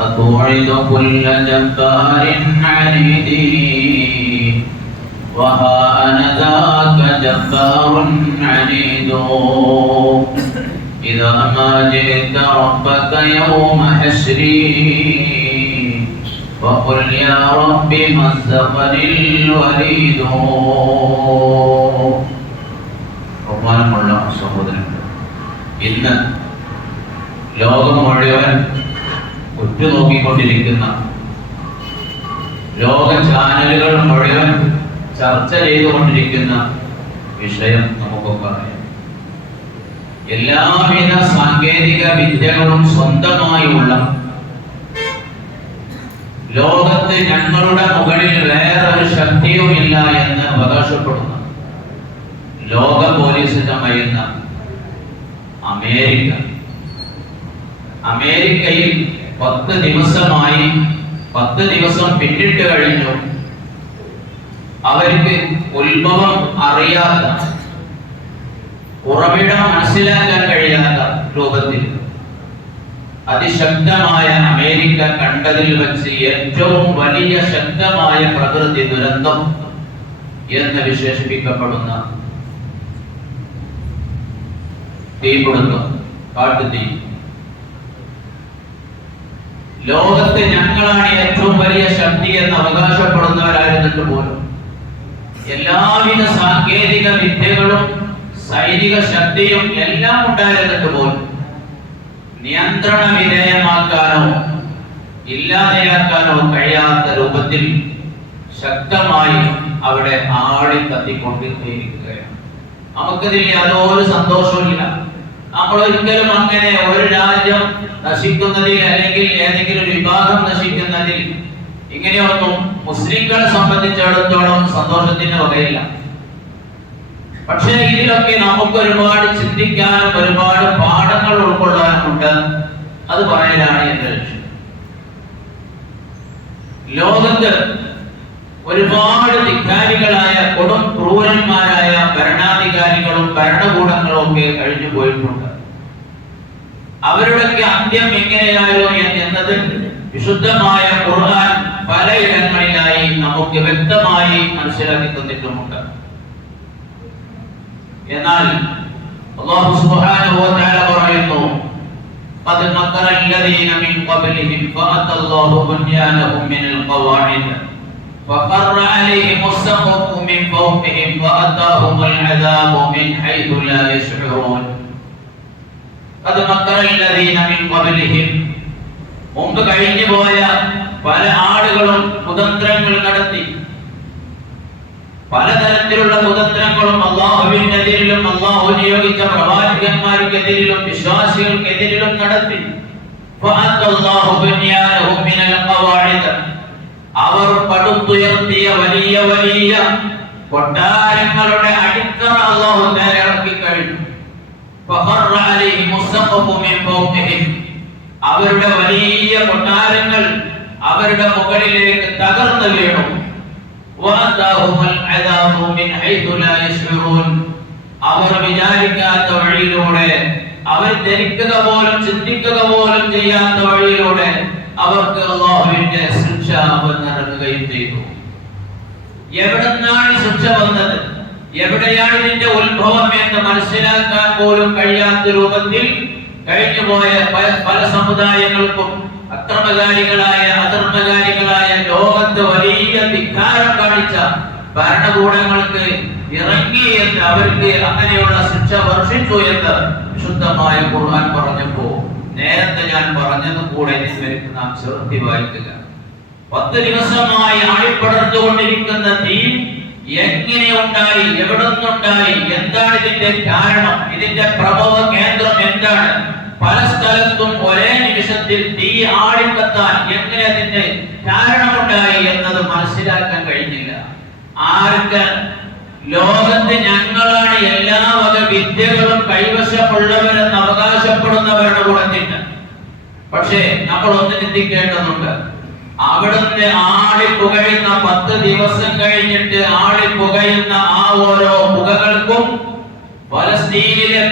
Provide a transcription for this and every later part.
أتوعد كل جبار عنيد وها أنا ذاك جبار عنيد إذا ما جئت ربك يوم حشري وقل يا رب مزقني الوليد ബഹുമാനമുള്ള സഹോദരങ്ങൾ ഇന്ന് ലോകം മുഴുവൻ ഉറ്റുനോക്കിക്കൊണ്ടിരിക്കുന്ന ലോക ചാനലുകൾ മുഴുവൻ ചർച്ച ചെയ്തുകൊണ്ടിരിക്കുന്ന വിഷയം നമുക്കൊക്കെ അറിയാം എല്ലാവിധ സാങ്കേതിക വിദ്യകളും സ്വന്തമായുള്ള ലോകത്ത് ഞങ്ങളുടെ മുകളിൽ വേറൊരു ശക്തിയുമില്ല എന്ന് അവകാശപ്പെടുന്ന ലോക പോലീസ് മയുന്ന അമേരിക്ക. അമേരിക്കയിൽ പത്ത് ദിവസമായി പത്ത് ദിവസം പിന്നിട്ട് കഴിഞ്ഞു. അവർക്ക് ഉത്ഭവം അറിയാത്ത ഉറവിടം മനസ്സിലാക്കാൻ കഴിയാത്ത രൂപത്തിൽ അതിശക്തമായ അമേരിക്ക കണ്ടതിൽ വെച്ച് ഏറ്റവും വലിയ ശക്തമായ പ്രകൃതി ദുരന്തം എന്ന് വിശേഷിപ്പിക്കപ്പെടുന്ന തീപിടുത്തം കാട്ടുതീ. ലോകത്ത് ഞങ്ങളാണ് ഏറ്റവും വലിയ ശക്തി എന്ന് അവകാശപ്പെടുന്നവരായിരുന്നിട്ട് പോലും എല്ലാവിധ സാങ്കേതിക വിദ്യകളും സൈനിക ശക്തിയും എല്ലാം ഉണ്ടായിരുന്നിട്ട് പോലും നിയന്ത്രണ വിധേയമാക്കാനോ ഇല്ലാതെയാക്കാനോ കഴിയാത്ത രൂപത്തിൽ ശക്തമായി അവിടെ ആളി കത്തിക്കൊണ്ടിരിക്കുകയാണ് നമുക്കിതിൽ യാതൊരു സന്തോഷവുമില്ല. നമ്മൾ ഒരിക്കലും അങ്ങനെ ഒരു രാജ്യം നശിക്കുന്നതിൽ അല്ലെങ്കിൽ ഏതെങ്കിലും ഒരു വിഭാഗം നശിക്കുന്നതിൽ ഇങ്ങനെയൊന്നും മുസ്ലിങ്ങളെ സംബന്ധിച്ചിടത്തോളം സന്തോഷത്തിന് വകയില്ല. പക്ഷേ ഇതിലൊക്കെ നമുക്ക് ഒരുപാട് ചിന്തിക്കാനും ഒരുപാട് പാഠങ്ങൾ ഉൾക്കൊള്ളാനുമുണ്ട്. അത് പറയാനാണ് എന്റെ ലക്ഷ്യം. ലോകത്ത് ഒരുപാട് ധിക്കാരികളായ കൊടും ക്രൂരന്മാരായ ഭരണാധികാരികളും ഭരണകൂടങ്ങളും ഒക്കെ കഴിഞ്ഞു പോയിട്ടുണ്ട് അവരുടെയൊക്കെ അന്ത്യം എങ്ങനെയായോ എന്നത് വിശുദ്ധമായ ഖുർആൻ പലയിടങ്ങളിലായി നമുക്ക് വ്യക്തമായി മനസ്സിലാക്കി തന്നിട്ടുമുണ്ട് എന്നാൽ അല്ലാഹു സുബ്ഹാനഹു വ തആല പറയുന്നു قد مكر الذين من قبلهم فأتى الله بنيانهم من القواعد فخر عليهم السقف من فوقهم وأتاهم العذاب من حيث لا يشعرون قد مكر الذين من قبلهم മുമ്പ് കഴിഞ്ഞു പോയ പല ആളുകളും കുതന്ത്രങ്ങൾ നടത്തി പലതരത്തിലുള്ള കുതന്ത്രങ്ങളും അള്ളാഹുവിനെതിരിലും അള്ളാഹു നിയോഗിച്ച പ്രവാചകന്മാർക്കെതിരിലും വിശ്വാസികൾക്കെതിരിലും നടത്തി فأتى الله بنيانهم من القواعد അവർ പടുത്തുയർത്തിയ വലിയ വലിയ കൊട്ടാരങ്ങളുടെ അടിത്തറ അള്ളാഹു നേരെ ഇറക്കി കഴിഞ്ഞു. അവരുടെ വലിയ കൊട്ടാരങ്ങൾ അവരുടെ മുകളിലേക്ക് തകർന്നു വീണു. അവർ വിചാരിക്കാത്ത വഴിയിലൂടെ അവർ ധരിക്കുക പോലും ചിന്തിക്കുക പോലും ചെയ്യാത്ത വഴിയിലൂടെ അവർക്ക് അള്ളാഹുവിന്റെ ശിക്ഷ നടക്കുകയും ചെയ്തു. എവിടെന്നാണ് ശിക്ഷ വന്നത്? എവിടെയാണ് ഇതിന്റെ ഉത്ഭവം എന്ന് മനസ്സിലാക്കാൻ പോലും കഴിയാത്ത രൂപത്തിൽ കഴിഞ്ഞുപോയ പല- സമുദായങ്ങൾക്കും അക്രമകാരികളായ അധർമ്മകാരികളായ ലോകത്ത് വലിയ ധിക്കാരം കാണിച്ച ഭരണകൂടങ്ങൾക്ക് ഇറങ്ങി എന്ന് അവർക്ക് അങ്ങനെയുള്ള ശിക്ഷ വർഷിച്ചു എന്ന് വിശുദ്ധമായ ഖുർആൻ പറഞ്ഞപ്പോ നേരത്തെ ഞാൻ പറഞ്ഞത് കൂടെ നാം ചേർത്തി വായിക്കുക. പത്ത് ദിവസമായി ആളിപ്പടർന്നുകൊണ്ടിരിക്കുന്ന തീ എങ്ങനെ ഉണ്ടായി? എവിടെ നിന്നുണ്ടായി? എന്താണ് ഇതിന്റെ കാരണം? ഇതിന്റെ പ്രഭവ കേന്ദ്രം എന്താണ്? പല സ്ഥലത്തും ഒരേ നിമിഷത്തിൽ തീ ആളിക്കത്താൻ എങ്ങനെ അതിന്റെ കാരണമുണ്ടായി എന്നത് മനസ്സിലാക്കാൻ കഴിഞ്ഞില്ല. ആർക്ക്? ലോകത്ത് ഞങ്ങളാണ് എല്ലാ വക വിദ്യകളും കൈവശമുള്ളവരെന്ന് അവകാശപ്പെടുന്നവരുടെ ഗുണത്തിന് പക്ഷേ നമ്മൾ ഒന്ന് ചിന്തിക്കേണ്ടതുണ്ട് അവിടുന്ന് ആളി പുകയുന്ന പത്ത് ദിവസം കഴിഞ്ഞിട്ട് ആളി പുകയുന്ന ആ ഓരോ പുകകൾക്കും ഫലസ്തീനിലെ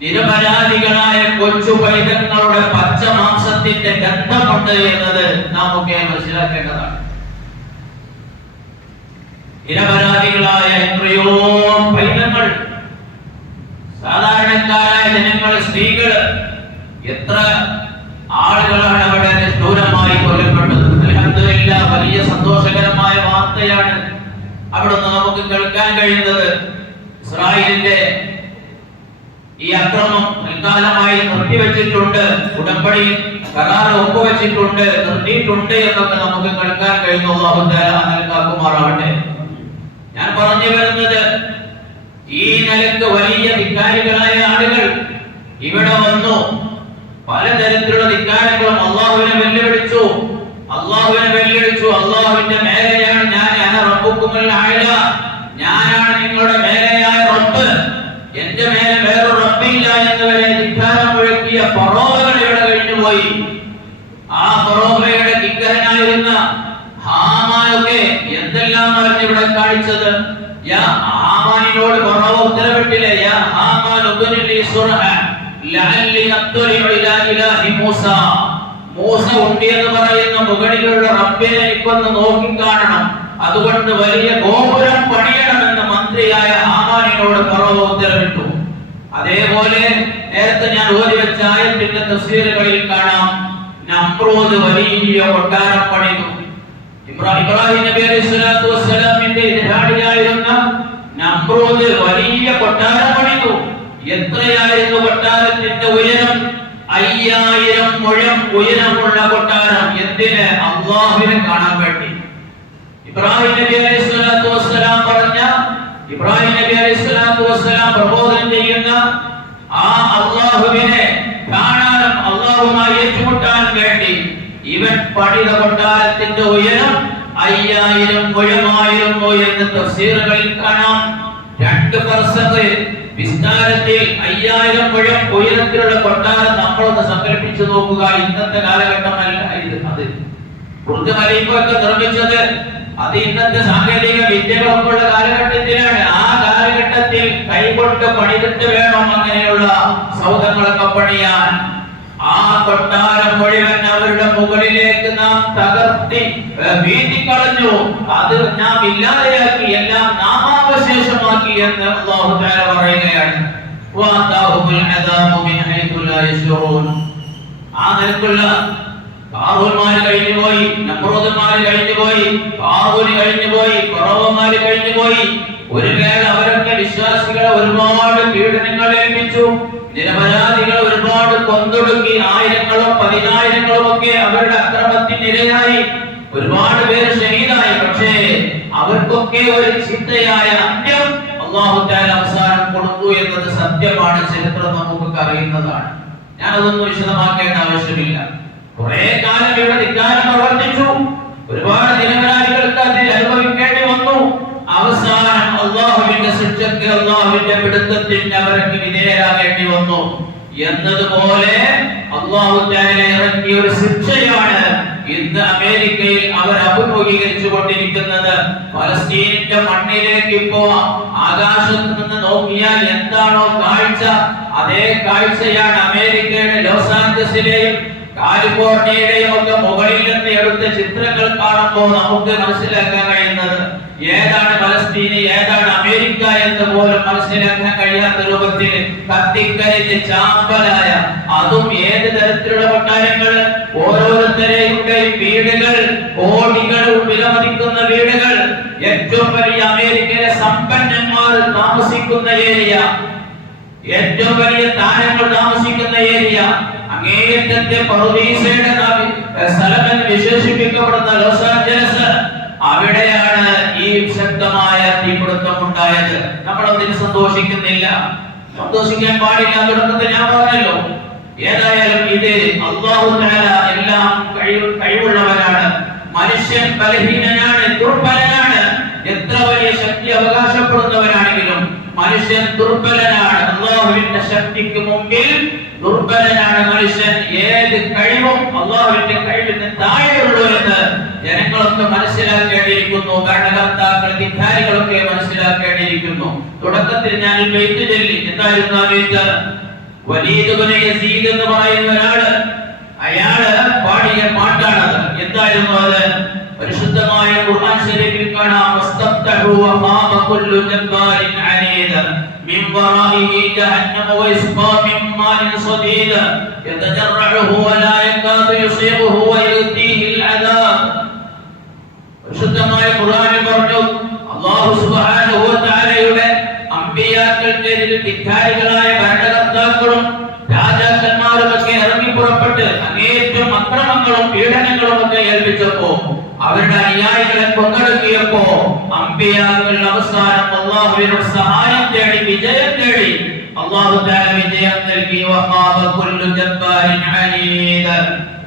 നിരപരാധികളായ കൊച്ചു പൈതങ്ങളുടെ പച്ച മാംസത്തിന്റെ ഗന്ധമുണ്ട് എന്നത് നാം ഒക്കെ മനസ്സിലാക്കേണ്ടതാണ്. നിരപരാധികളായ എത്രയോ പൈതങ്ങൾ സാധാരണക്കാരായ ജനങ്ങൾ സ്ത്രീകൾ എത്ര ആളുകളാണ് അവിടെ നിഷ്ഠൂരമായി കൊല്ലപ്പെട്ടത് അൽഹംദുലില്ലാ വലിയ സന്തോഷകരമായ വാർത്തയാണ് അവിടുന്ന് നമുക്ക് കേൾക്കാൻ കഴിയുന്നത്. ഇസ്രായേലിന്റെ ഈ അക്രമം തൽക്കാലമായി നിർത്തിവെച്ചിട്ടുണ്ട്. ഉടമ്പടി കരാർ ഒപ്പുവെച്ചിട്ടുണ്ട് നിർത്തിയിട്ടുണ്ട് എന്നൊക്കെ നമുക്ക് കേൾക്കാൻ കഴിയുന്നു. നൽകാക്കുമാറാവട്ടെ ഞാൻ പറഞ്ഞു വരുന്നത് ഈ നിലയ്ക്ക് വലിയ ധിക്കാരികളായ ആളുകൾ ഇവിടെ വന്നു. പലതരത്തിലുള്ള ധിക്കാരങ്ങളും അള്ളാഹുവിനെ വെല്ലുവിളിച്ചു അള്ളാഹുവിനെ വെല്ലുവിളിച്ചു അള്ളാഹുവിന്റെ മേലെയാണ് ഞാൻ അന ആയില ഞാനാണ് നിങ്ങളുടെ മേലെയായ റബ്ബ്. എന്റെ മേലെ വേറൊരു റബ്ബില്ല എന്ന് വരെ ധിക്കാരം മുഴക്കിയ ഫറോവകൾ ഇവിടെ കഴിഞ്ഞുപോയി. ആ ഫറോവയുടെ കിങ്കരനായിരുന്ന ഹാമാനൊക്കെ എന്തെല്ലാം ആയിരുന്നു ഇവിടെ കാണിച്ചത്? യാ ഹാമാനിനോട് ഫറോവ ഉത്തരവിട്ടില്ലേ? യാ ഹാമാൻ ഉബ്നി ലി സുർഹ ലഅല്ലി അത്വലിഉ ഇലാ ഇലാഹി മൂസ. മൂസ എന്ന് പറയുന്ന മുകളിലുള്ള റബ്ബിനെ നോക്കി നോക്കിക്കാണണം. അതുകൊണ്ട് വലിയ ഗോപുരം പണിയണമെന്ന് മന്ത്രിയായ ആമാനിനോട് ഫറോവ ഉത്തരവിട്ടു. അതേപോലെ നേരത്തെ ഞാൻ ഓതി വെച്ച ആയത്തിന്റെ തസ്വീറുകളിൽ കാണാം. നമ്രോദ് വലിയ കൊട്ടാരം പണിതു ഇബ്രാ- ഇബ്രാഹിം നബി അലൈഹി സ്വലാത്തു വസ്സലാമിന്റെ എതിരാളിയായിരുന്ന നമ്രോദ് വലിയ കൊട്ടാരം പണിതു എത്രയായിരുന്നു കൊട്ടാരത്തിന്റെ ഉയരം? അയ്യായിരം മുഴം ഉയരമുള്ള കൊട്ടാരം എന്തിന് അള്ളാഹുവിനെ കാണാൻ വേണ്ടി? ഇബ്രാഹിം നബി അലൈഹി സ്വലാത്തു വസ്സലാം പറഞ്ഞ ഇബ്രാഹിം നബി അലൈഹി സ്വലാത്തു വസ്സലാം പ്രബോധനം ചെയ്യുന്ന ആ അള്ളാഹുവിനെ കാണാനും അള്ളാഹുമായി ഏറ്റുമുട്ടാൻ വേണ്ടി ഇവൻ പണിത കൊട്ടാരത്തിന്റെ ഉയരം അയ്യായിരം മുഴമായിരുന്നു എന്ന് തഫ്സീറുകളിൽ കാണാം. രണ്ട് ഫർസഖ് വിസ്താരത്തിൽ അയ്യായിരം മുഴം ഉയരത്തിലുള്ള കൊട്ടാരം നമ്മളൊന്ന് സങ്കല്പിച്ചു നോക്കുക ഇന്നത്തെ കാലഘട്ടമല്ല ഇത് അത്. ബുർജ് ഖലീഫയൊക്കെ നിർമ്മിച്ചത് അത് ഇന്നത്തെ സാങ്കേതിക വിദ്യകളൊക്കെ ഉള്ള കാലഘട്ടത്തിലാണ്. ആ കാലഘട്ടത്തിൽ കൈകൊണ്ട് പണിതിട്ട് വേണം അങ്ങനെയുള്ള സൗദങ്ങളൊക്കെ പണിയാൻ. ആ കൊട്ടാരം മുഴുവൻ അവരുടെ മുകളിലേക്ക് നാം തകർത്തി വീതിക്കളഞ്ഞു. അത് നാം ഇല്ലാതെയാക്കി എല്ലാം നാമാവശേഷമാക്കി എന്ന് പറയുകയാണ്. ആ നിലക്കുള്ള കാറൂന്മാര് കഴിഞ്ഞു പോയി നമ്രോദന്മാര് കഴിഞ്ഞു പോയി കാറൂന് കഴിഞ്ഞു പോയി കുറവന്മാര് കഴിഞ്ഞു പോയി. ഒരു വേള അവരൊക്കെ വിശ്വാസികളെ ഒരുപാട് പീഡനങ്ങൾ ഏൽപ്പിച്ചു. നിരപരാധികൾ ഒരുപാട് കൊന്നൊടുക്കി ആയിരങ്ങളും പതിനായിരങ്ങളും ഒക്കെ അവരുടെ അക്രമത്തിന് ഇരയായി ഒരുപാട് പേര് ഷഹീദായി. പക്ഷേ അവർക്കൊക്കെ ഒരു ചിന്തയായ അന്ത്യം അള്ളാഹു താല അവസാനം കൊടുത്തു എന്നത് സത്യമാണ് ചരിത്രം നമുക്കൊക്കെ അറിയുന്നതാണ്. ഞാനതൊന്നും വിശദമാക്കേണ്ട ആവശ്യമില്ല. കുറെ കാലം ഇവിടെ ധിക്കാരം പ്രവർത്തിച്ചു. ഒരുപാട് നിരപരാധികൾക്ക് അതിൽ അനുഭവിക്കേണ്ടി വന്നു. അവസാനം അള്ളാഹുവിന്റെ ശിക്ഷയ്ക്ക് അള്ളാഹുവിന്റെ പിടുത്തത്തിന് അവർക്ക് വിധേയരാകേണ്ടി വന്നു. എന്നതുപോലെ അള്ളാഹു ഇറക്കിയ ഒരു ശിക്ഷയാണ് ഇന്ന് അമേരിക്കയിൽ അവർ അഭിമുഖീകരിച്ചു കൊണ്ടിരിക്കുന്നത് പലസ്തീനിന്റെ മണ്ണിലേക്ക് ഇപ്പോ ആകാശത്ത് നിന്ന് നോക്കിയാൽ എന്താണോ കാഴ്ച. അതേ കാഴ്ചയാണ് അമേരിക്കയുടെ ലോസ് ആഞ്ചലസിലെയും കാലിഫോർണിയയുടെയും ഒക്കെ മുകളിൽ നിന്ന് എടുത്ത ചിത്രങ്ങൾ കാണുമ്പോൾ നമുക്ക് മനസ്സിലാക്കാൻ കഴിയുന്നത് ഏതാണ് പലസ്തീന് ഏതാണ് അമേരിക്ക എന്ന് പോലും മനസ്സിലാക്കാൻ കഴിയാത്ത രൂപത്തിൽ കത്തിക്കരിഞ്ഞ് ചാമ്പലായ അതും ഏത് തരത്തിലുള്ള കൊട്ടാരങ്ങൾ? ഓരോരുത്തരെയുടെയും വീടുകൾ കോടികൾ വിലമതിക്കുന്ന വീടുകൾ. ഏറ്റവും വലിയ അമേരിക്കയിലെ സമ്പന്നന്മാർ താമസിക്കുന്ന ഏരിയ. ഏറ്റവും വലിയ താരങ്ങൾ താമസിക്കുന്ന ഏരിയ. അങ്ങേയറ്റത്തെ പറുദീസയുടെ നാവിൽ സ്ഥലമെന്ന് വിശേഷിപ്പിക്കപ്പെടുന്ന ലോസ് ആഞ്ചലസ് അവിടെയാണ് ഈ ശക്തമായ തീപിടുത്തം ഉണ്ടായത്. നമ്മൾ അതിന് സന്തോഷിക്കുന്നില്ല. സന്തോഷിക്കാൻ പാടില്ല തുടക്കത്തിൽ ഞാൻ പറഞ്ഞല്ലോ. ഏതായാലും ഇത് അള്ളാഹു എല്ലാം കഴിവ് കഴിവുള്ളവരാണ്. മനുഷ്യൻ ബലഹീനനാണ് ദുർബലനാണ്. എത്ര വലിയ ശക്തി അവകാശപ്പെടുന്നവനാണെങ്കിലും മനുഷ്യൻ ദുർബലനാണ്. അള്ളാഹുവിന്റെ ശക്തിക്ക് മുമ്പിൽ ദുർബലനാണ് മനുഷ്യൻ. ഏത് കഴിവും അള്ളാഹുവിന്റെ കഴിവിന് താഴെയുള്ളൂ എന്ന് ജനങ്ങളൊക്കെ മനസ്സിലാക്കേണ്ടിയിരിക്കുന്നു. ഭരണകർത്താക്കൾ ധിക്കാരികളൊക്കെ മനസ്സിലാക്കേണ്ടിയിരിക്കുന്നു. തുടക്കത്തിൽ ഞാൻ വെയിറ്റ് ചൊല്ലി. എന്തായിരുന്നു ആ വെയിറ്റ് വലീദ് യസീദ് എന്ന് പറയുന്ന ഒരാൾ അയാൾ പാടിയ പാട്ടാണത്. എന്തായിരുന്നു അത്? പരിശുദ്ധമായ ഖുർആൻ ശരീഫിൽ കാണാം. വസ്തഫ്തഹു വഖാമ കുല്ലു ജബ്ബാരിൻ അനീദ മിൻ جهنم ويسقى من ماء صديد يتجرعه ولا വലാ يصيبه ويؤتيه العذاب. വിശുദ്ധമായ ഖുർആനിൽ പറഞ്ഞു അല്ലാഹു സുബ്ഹാനഹു വ തആലയുടെ അമ്പിയാക്കൾക്കെതിരിൽ ധിക്കാരികളായ ഭരണകർത്താക്കളും രാജാക്കന്മാരും ഒക്കെ ഇറങ്ങി പുറപ്പെട്ട് അങ്ങേയറ്റം അക്രമങ്ങളും പീഡനങ്ങളും ഒക്കെ ഏൽപ്പിച്ചപ്പോ അവരുടെ അനുയായികളെ കൊന്നെടുക്കിയപ്പോ അമ്പിയാക്കൾ അവസാനം അള്ളാഹുവിനോട് സഹായം തേടി വിജയം തേടി അള്ളാഹു തആല വിജയം നൽകി.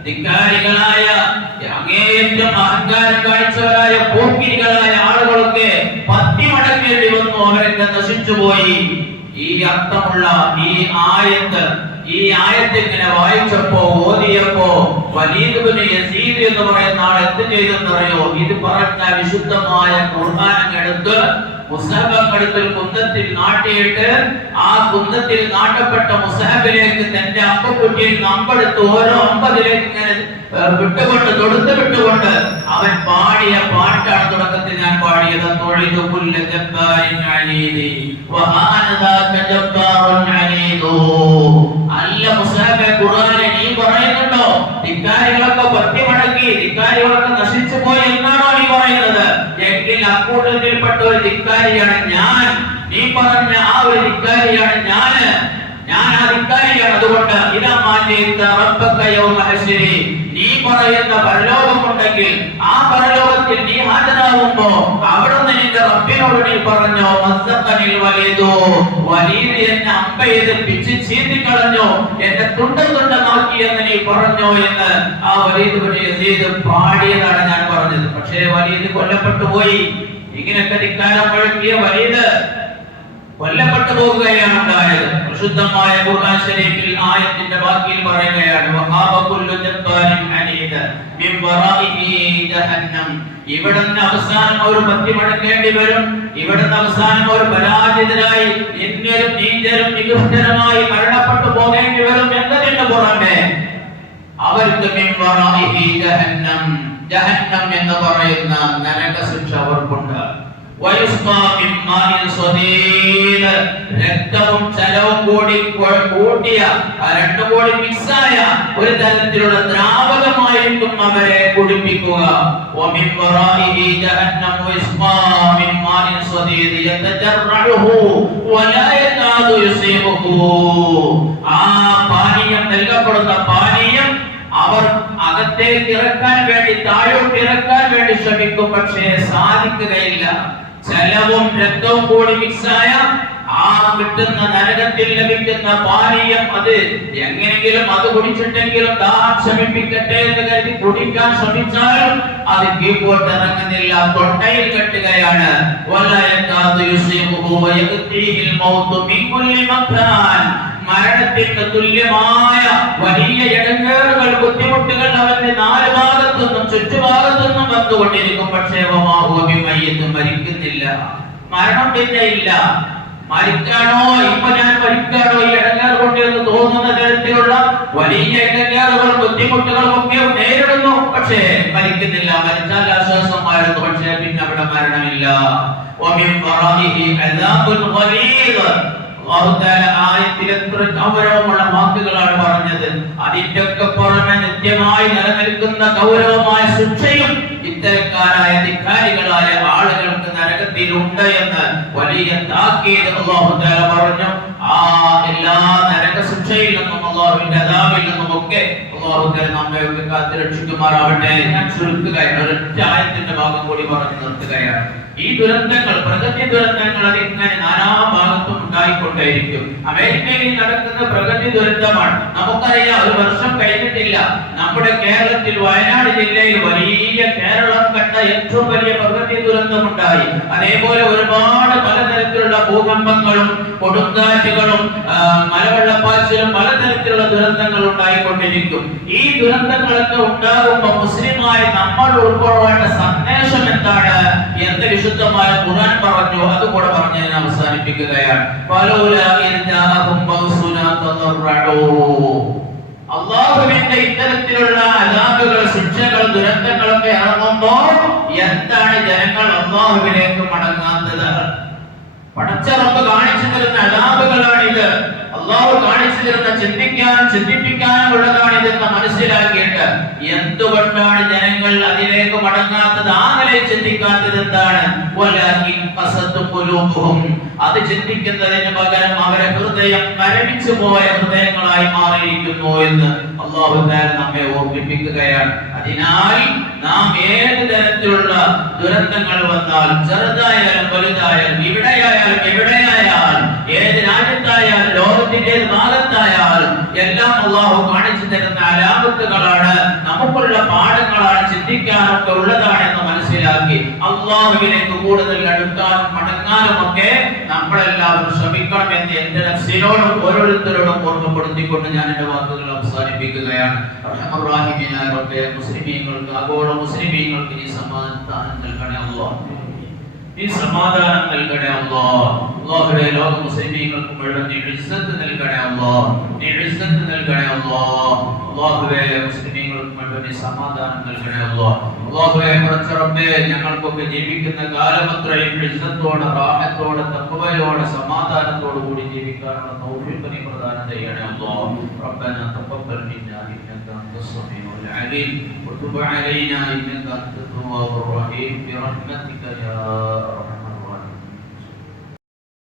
ധിക്കാരികളായ അങ്ങേയറ്റം അഹങ്കാരം കാണിച്ചവരായ പോക്കിരികളായ ആളുകളൊക്കെ പത്തി മടങ്ങേണ്ടി വന്നു. അവരൊക്കെ നശിച്ചുപോയി. ഈ അർത്ഥമുള്ള ഈ ആയത്ത് ഈ ആയത്ത് ഇങ്ങനെ വായിച്ചപ്പോ ഓതിയപ്പോ യസീദ് എന്ന് പറയുന്ന ആൾ എന്ത് ചെയ്തെന്നറിയോ? ഇത് പറഞ്ഞ വിശുദ്ധമായ ഖുർആൻ എടുത്ത് മുസഹബം എടുത്ത് കുന്തത്തിൽ നാട്ടിയിട്ട് ആ കുന്തത്തിൽ നാട്ടപ്പെട്ട മുസഹബിലേക്ക് തന്റെ അമ്പക്കുട്ടിയിൽ അമ്പെടുത്ത് ഓരോ അമ്പതിലേക്ക് ഇങ്ങനെ വിട്ടുകൊണ്ട് തൊടുത്ത് വിട്ടുകൊണ്ട് അവൻ പാടിയ പാട്ടാണ് തുടക്കത്തിൽ ഞാൻ പാടിയത്. തൊഴിതു പുല്ല് ജബ്ബാരിൻ അനീദി വഹാന ദാക ജബ്ബാറുൻ അനീദു അല്ല മുസഹബെ ഖുർആനെ നീ പറയുന്നുണ്ടോ ധിക്കാരികളൊക്കെ പത്തി മടക്കി ധിക്കാരികളൊക്കെ നശിച്ചു പോയി എന്നാണോ നീ പറയുന്നത് എങ്കിൽ അക്കൂട്ടത്തിൽപ്പെട്ട ഒരു ധിക്കാരിയാണ് ഞാൻ. നീ പറഞ്ഞ ആ ഒരു ധിക്കാരിയാണ് ഞാൻ. ഞാൻ ആ ധിക്കാരിയാണ് അതുകൊണ്ട് ഇതാ ഹശ്രി നീ പറയുന്ന പരലോകമുണ്ടെങ്കിൽ ആ പരലോകത്തിൽ നീ ഹാജരാകുമ്പോ അവിടുന്ന് നിന്റെ റബ്ബിനോട് നീ പറഞ്ഞോ മസ്സപ്പനിൽ വലിയതോ വലീദ് എന്നെ അമ്പ ചെയ്ത് പിച്ച് കളഞ്ഞോ. എന്നെ തുണ്ട തുണ്ടമാക്കി എന്ന് നീ പറഞ്ഞോ എന്ന് ആ ബിൻ യസീദ് പാടിയതാണ് ഞാൻ പറഞ്ഞത്. പക്ഷേ വലീദ് കൊല്ലപ്പെട്ടു പോയി. ഇങ്ങനെയൊക്കെ ധിക്കാരം മുഴക്കിയ വലീദ് കൊല്ലപ്പെട്ടു പോവുകയാണ് ഉണ്ടായത് പ്രശുദ്ധമായ ഖുർആൻ ശരീഫിൽ ആയത്തിന്റെ ബാക്കിയിൽ പറയുകയാണ് കുല്ലു ജബ്ബാരിൻ മിൻ വറാഇഹി ജഹന്നം. ഇവിടുന്ന് അവസാനം ഒരു പത്തി മടങ്ങേണ്ടി വരും. ഇവിടുന്ന് അവസാനം ഒരു പരാജിതരായി നിന്ദ്യരും നീഞ്ചരും നികൃഷ്ടരുമായി മരണപ്പെട്ടു പോകേണ്ടി വരും എന്നതിന് പുറമെ അവർക്ക് മിൻ വറാഇഹി ജഹന്നം ജഹന്നം എന്ന് പറയുന്ന നരകശിക്ഷ അവർക്കുണ്ട്. രക്തവും ജലവും കൂടി കൂട്ടിയ രണ്ടും കൂടി മിക്സായ ഒരു തരത്തിലുള്ള ദ്രാവകമായിട്ടും അവരെ കുടിപ്പിക്കുക. ആ പാനീയം നൽകപ്പെടുന്ന പാനീയം അവർ അകത്തേക്ക് ഇറക്കാൻ വേണ്ടി താഴോട്ട് ഇറക്കാൻ വേണ്ടി ശ്രമിക്കും പക്ഷേ സാധിക്കുകയില്ല. ജലവും രക്തവും കൂടി മിക്സായ ആ കിട്ടുന്ന നരകത്തിൽ ലഭിക്കുന്ന പാനീയം അത് എങ്ങനെങ്കിലും അത് കുടിച്ചിട്ടെങ്കിലും ദാഹം ശമിപ്പിക്കട്ടെ എന്ന് കരുതി കുടിക്കാൻ ശ്രമിച്ചാലും അത് കീഴ്പോട്ട് ഇറങ്ങുന്നില്ല. തൊണ്ടയിൽ കെട്ടുകയാണ്. മരണത്തിന്റെ തുല്യമായ വലിയ ഇടങ്ങേറുകൾ ബുദ്ധിമുട്ടുകൾ അവന്റെ നാല് ഭാഗത്തു നിന്നും വന്നുകൊണ്ടിരിക്കും. പക്ഷേ മയ്യത്തും മരിക്കുന്നില്ല. മരണം പിന്നെ ഇല്ല. മരിക്കാണോ ഇപ്പൊ ഞാൻ മരിക്കാണോ ഈ ഇടങ്ങേറ് കൊണ്ട് എന്ന് തോന്നുന്ന തരത്തിലുള്ള വലിയ ഇടങ്ങേറുകളും ബുദ്ധിമുട്ടുകളും ഒക്കെ നേരിടുന്നു. പക്ഷേ മരിക്കുന്നില്ല. മരിച്ചാൽ ആശ്വാസമായിരുന്നു പക്ഷേ പിന്നെ അവിടെ മരണമില്ല. ഗൗരവമുള്ള വാക്കുകളാണ് പറഞ്ഞത്. അതിന്റെ ഒക്കെ പുറമെ നിത്യമായി നിലനിൽക്കുന്ന ഗൗരവമായ ശിക്ഷയും ഇത്തരക്കാരായ ധിക്കാരികളായ ആളുകൾക്ക് നരകത്തിലുണ്ട് എന്ന് വലിയ താക്കീത് അള്ളാഹു താല പറഞ്ഞു. ആ എല്ലാ നരക ശിക്ഷയിൽ നിന്നും അള്ളാഹുവിന്റെ അതാവിൽ നിന്നും ഒക്കെ അള്ളാഹു താല നമ്മയൊക്കെ കാത്തിരക്ഷിക്കുമാറാവട്ടെ ഞാൻ ചുരുക്കുകയാണ് ഒരൊറ്റ ഭാഗം കൂടി പറഞ്ഞു നിർത്തുകയാണ്. ഈ ദുരന്തങ്ങൾ പ്രകൃതി ദുരന്തങ്ങൾ അതിങ്ങനെ നാനാ ഭാഗത്തും ഉണ്ടായിക്കൊണ്ടേയിരിക്കും. അമേരിക്കയിൽ നടക്കുന്ന പ്രകൃതി ദുരന്തമാണ്. നമുക്കറിയാം ഒരു വർഷം കഴിഞ്ഞിട്ടില്ല. നമ്മുടെ കേരളത്തിൽ വയനാട് ജില്ലയിൽ വലിയ കേരളം കണ്ട ഏറ്റവും വലിയ പ്രകൃതി ദുരന്തമുണ്ടായി. അതേപോലെ ഒരുപാട് പലതരത്തിലുള്ള ഭൂകമ്പങ്ങളും കൊടുങ്കാറ്റുകളും മലവെള്ളപ്പാച്ചിലും പലതരത്തിലുള്ള ദുരന്തങ്ങൾ ഉണ്ടായിക്കൊണ്ടിരിക്കും. ഈ ദുരന്തങ്ങളൊക്കെ ഉണ്ടാകുമ്പോൾ മുസ്ലിമായ നമ്മൾ ഉൾക്കൊള്ളേണ്ട സന്ദേശം എന്താണ് എന്ന് വിശുദ്ധമായ ഖുർആൻ പറഞ്ഞു അതുകൂടെ പറഞ്ഞ് ഞാൻ അവസാനിപ്പിക്കുകയാണ്. അള്ളാഹുവിന്റെ ഇത്തരത്തിലുള്ള അലാബുകൾ ശിക്ഷകൾ ദുരന്തങ്ങളൊക്കെ ഇറങ്ങുമ്പോ എന്താണ് ജനങ്ങൾ അള്ളാഹുവിലേക്ക് മടങ്ങാത്തത്? പടച്ച റബ്ബ് കാണിച്ചു തരുന്ന അലാബുകളാണിത് അള്ളാഹു കാണിച്ചു തരുന്ന ചിന്തിക്കാനും ചിന്തിപ്പിക്കാനും ഉള്ളതാണിതെന്ന് മനസ്സിലാക്കിയിട്ട് എന്തുകൊണ്ടാണ് ജനങ്ങൾ അതിലേക്ക് മടങ്ങാത്തത്? ആ നിലയിൽ ചിന്തിക്കാത്തത് എന്താണ്? അത് ചിന്തിക്കുന്നതിന് പകരം അവരെ ഹൃദയം മരവിച്ചു പോയ ഹൃദയങ്ങളായി മാറിയിരിക്കുന്നു എന്ന് അള്ളാഹു നമ്മെ ഓർമ്മിപ്പിക്കുകയാണ്. അതിനാൽ നാം ഏത് തരത്തിലുള്ള ദുരന്തങ്ങൾ വന്നാൽ ചെറുതായാലും വലുതായാലും ഇവിടെയായാലും എവിടെയായാലും ഏത് ഏത് ഭാഗത്തായാലും എല്ലാം അള്ളാഹു കാണിച്ചു തരുന്ന അലാമത്തുകളാണ് നമുക്കുള്ള പാഠങ്ങളാണ് ചിന്തിക്കാനൊക്കെ ഉള്ളതാണെന്ന് മനസ്സിലാക്കി അള്ളാഹുവിലേക്ക് കൂടുതൽ അടുക്കാനും മടങ്ങാനും ഒക്കെ നമ്മളെല്ലാവരും ശ്രമിക്കണം എന്ന് എന്റെ നഫ്സിനോടും ഓരോരുത്തരോടും ഓർമ്മപ്പെടുത്തിക്കൊണ്ട് ഞാൻ എന്റെ വാക്കുകൾ അവസാനിപ്പിക്കുകയാണ്. റബ്ബേ മുസ്ലിമീങ്ങൾക്ക് ആഗോള മുസ്ലിമീങ്ങൾക്ക് ഈ സമാധാനം നൽകണേ അള്ളാഹ്. ഈ സമാധാനം നൽകണേ അള്ളാഹുടെ ലോക മുസ്ലിമീങ്ങൾക്ക് മുഴുവൻ നീ ഇസ്സത്ത് നൽകണേ അല്ലോ നീ ഇസ്സത്ത് നൽകണേ അല്ലോ അള്ളാഹുവെ മുസ്ലിമീങ്ങൾക്ക് മുഴുവൻ നീ സമാധാനം നൽകണേ അല്ലോ അള്ളാഹുവെ കുറച്ച് റബ്ബേ ഞങ്ങൾക്കൊക്കെ ജീവിക്കുന്ന കാലം അത്രയും ഇസ്സത്തോടെ റാഹത്തോടെ തക്കവയോടെ സമാധാനത്തോടു കൂടി ജീവിക്കാനുള്ള തൗഫീഖ് നീ പ്രദാനം ചെയ്യണേ അല്ലോ റബ്ബന തഖബ്ബൽ മിന്നാ ഇന്നക അൻതസ് സമീഉൽ അലീം. വതുബ് അലൈനാ ഇന്നക അൻതത് തവ്വാബുർ റഹീം. ബിറഹ്മതിക യാ